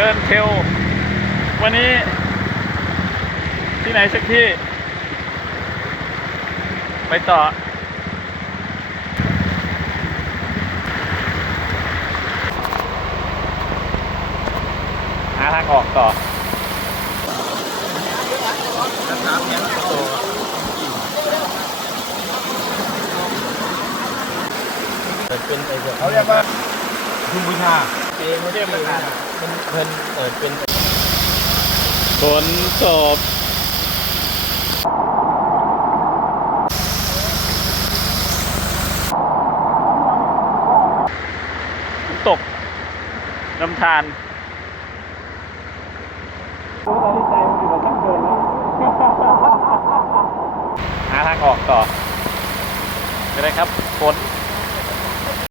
ดินเทรลวันนี้ที่ไหนสักที่ไปต่อหาทางออกต่อเป็นไปแบบ เขาเรียกว่า ทุ่มบูชา เทียบกัน เป็นเพิ่นเป็น ฝนตกตกน้ำทานหาทางออกต่อไปเลยครับฝน